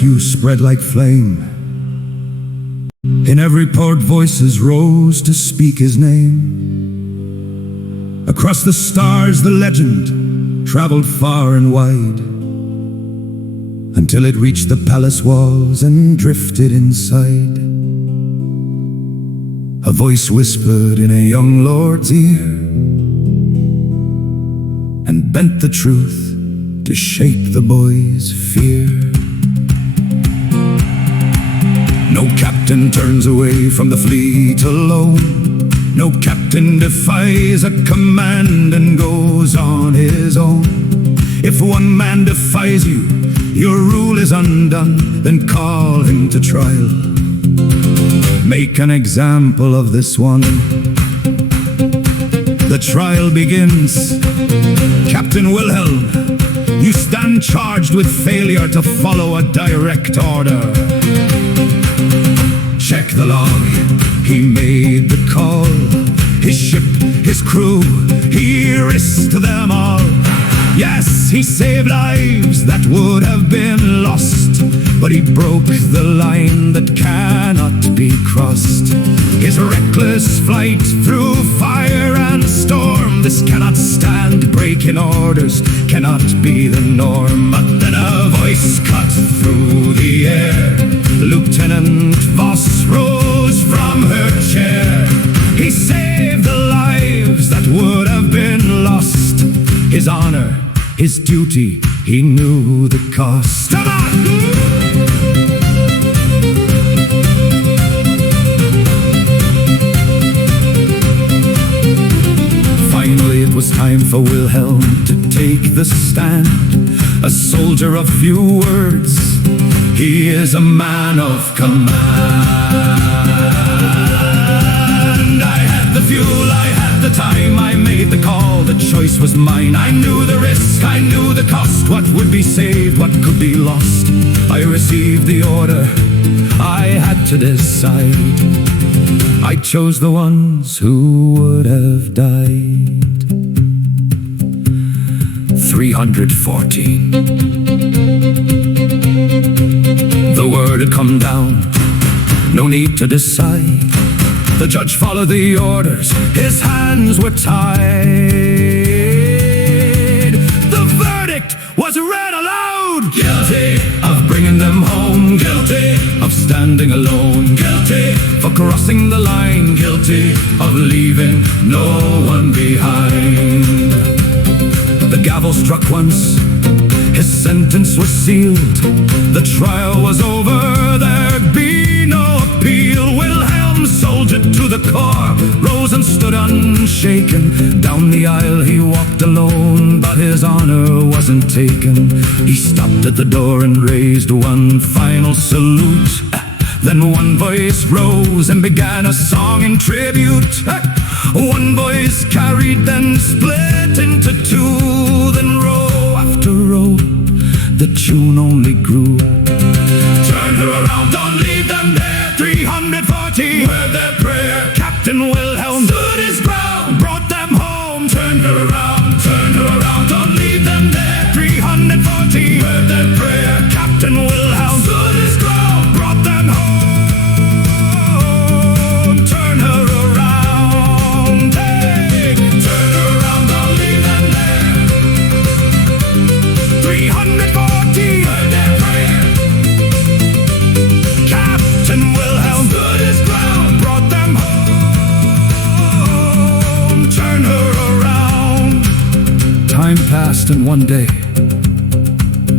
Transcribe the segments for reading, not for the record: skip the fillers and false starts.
rescue spread like flame. In every port voices rose to speak his name. Across the stars the legend traveled far and wide, until it reached the palace walls and drifted inside. A voice whispered in a young lord's ear, and bent the truth to shape the boy's fear. No captain turns away from the fleet alone. No captain defies a command and goes on his own. If one man defies you, your rule is undone, then call him to trial. Make an example of this one. The trial begins. Captain Wilhelm, you stand charged with failure to follow a direct order. Check the log, he made the call. His ship, his crew, he risked them all. Yes, he saved lives that would have been lost, but he broke the line that cannot be crossed. His reckless flight through fire and storm, this cannot stand. Breaking orders cannot be the norm. But then a voice cut through the air. Lieutenant Voss rose from her chair. He saved the lives that would have been lost. His honor, his duty, he knew the cost. Come on! Finally it was time for Wilhelm to take the stand. A soldier of few words, he is a man of command. I had the fuel, I had the time, I made the call, the choice was mine. I knew the risk, I knew the cost, what would be saved, what could be lost. I received the order, I had to decide. I chose the ones who would have died. 314. The word had come down, no need to decide. The judge followed the orders, his hands were tied. The verdict was read aloud. Guilty of bringing them home, guilty of standing alone, guilty for crossing the line, guilty of leaving no one behind. The gavel struck once, his sentence was sealed. The trial was over, there'd be no appeal. Wilhelm, soldier to the core, rose and stood unshaken. Down the aisle he walked alone, but his honor wasn't taken. He stopped at the door and raised one final salute. Then one voice rose and began a song in tribute. One voice carried, then split into two. Then row after row, the tune only grew. Turn her around, don't leave them there. 340 heard their prayer. Captain Wilhelm stood his ground, brought them home. Turn her around, don't leave them there. 340 heard their prayer. Captain Wilhelm stood his ground, brought them home. Turn her around, hey, turn her around, don't leave them there. 340 heard their prayer. Captain Wilhelm stood his ground, brought them home. Turn her around. Time passed, and one day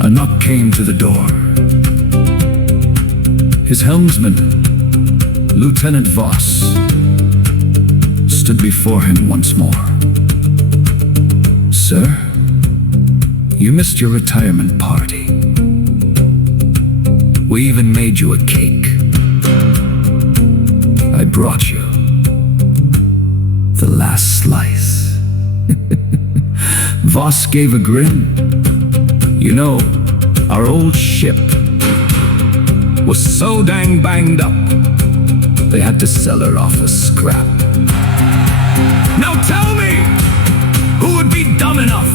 a knock came to the door. His helmsman, Lieutenant Voss, stood before him once more. Sir, you missed your retirement party. We even made you a cake. I brought you the last slice. Voss gave a grin. You know, our old ship was so dang banged up, they had to sell her off as scrap. Now tell me, who would be dumb enough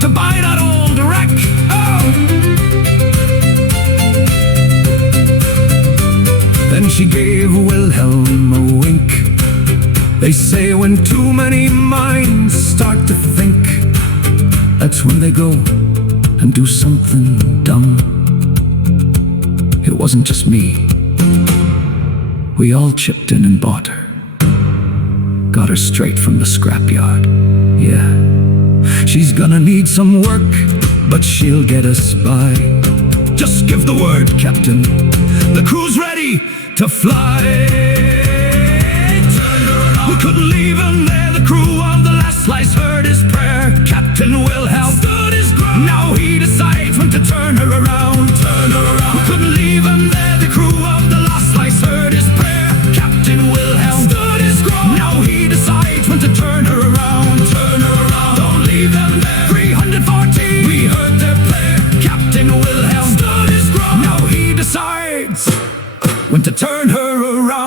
to buy that old wreck? Oh! she gave Wilhelm a wink. They say when too many minds start to think, that's when they go and do something dumb. It wasn't just me. We all chipped in and bought her. Got her straight from the scrapyard. Yeah, she's gonna need some work, but she'll get us by. Just give the word, Captain. The crew's ready to fly. We couldn't leave him there. The crew of the last slice heard his prayer. Captain Wilhelm stood his ground. Now he decides when to turn her around. Turn her around. We couldn't leave him there. The crew of the last slice heard his prayer. Captain Wilhelm stood his ground. Now he decides when to turn her around. Turn her around. Don't leave them there. 314. We heard their prayer. Captain Wilhelm stood his ground. Now he decides when to turn her around.